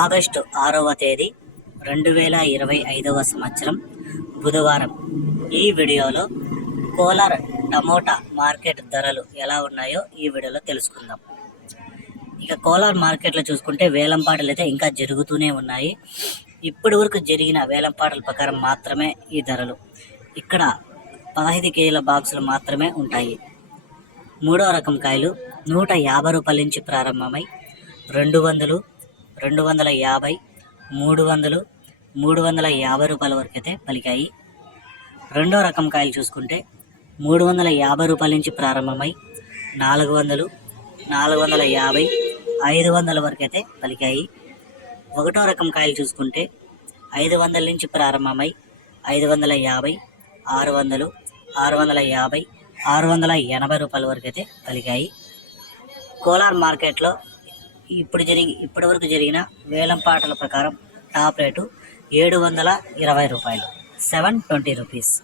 August ఆరవ తేదీ రెండు వేల ఇరవై ఐదవ సంవత్సరం బుధవారం. ఈ వీడియోలో కోలార్ టమోటా మార్కెట్ ధరలు ఎలా ఉన్నాయో ఈ వీడియోలో తెలుసుకుందాం. ఇక కోలార్ మార్కెట్లో చూసుకుంటే వేలంపాటలు అయితే ఇంకా జరుగుతూనే ఉన్నాయి. ఇప్పటి వరకు జరిగిన వేలంపాటల ప్రకారం మాత్రమే ఈ ధరలు. ఇక్కడ పదహైదు కేజీల బాక్సులు మాత్రమే ఉంటాయి. మూడో రకం కాయలు నూట యాభై రూపాయల నుంచి ప్రారంభమై రెండు వందలు రెండు వందల యాభై మూడు వందలు మూడు వందల యాభై రూపాయల వరకు అయితే పలికాయి. రెండో రకం కాయలు చూసుకుంటే మూడు వందల యాభై రూపాయల నుంచి ప్రారంభమై నాలుగు వందలు నాలుగు వందల యాభై ఐదు వందల వరకు అయితే పలికాయి. ఒకటో రకం కాయలు చూసుకుంటే ఐదు వందల నుంచి ప్రారంభమై ఐదు వందల యాభై ఆరు వందలు ఆరు వందల యాభై ఆరు వందల ఎనభై రూపాయల వరకు అయితే పలికాయి. కోలార్ మార్కెట్లో ఇప్పుడు జరిగి ఇప్పటి వరకు జరిగిన వేలం పాటల ప్రకారం టాప్ రేటు ఏడు వందల ఇరవై రూపాయలు. Seven twenty rupees.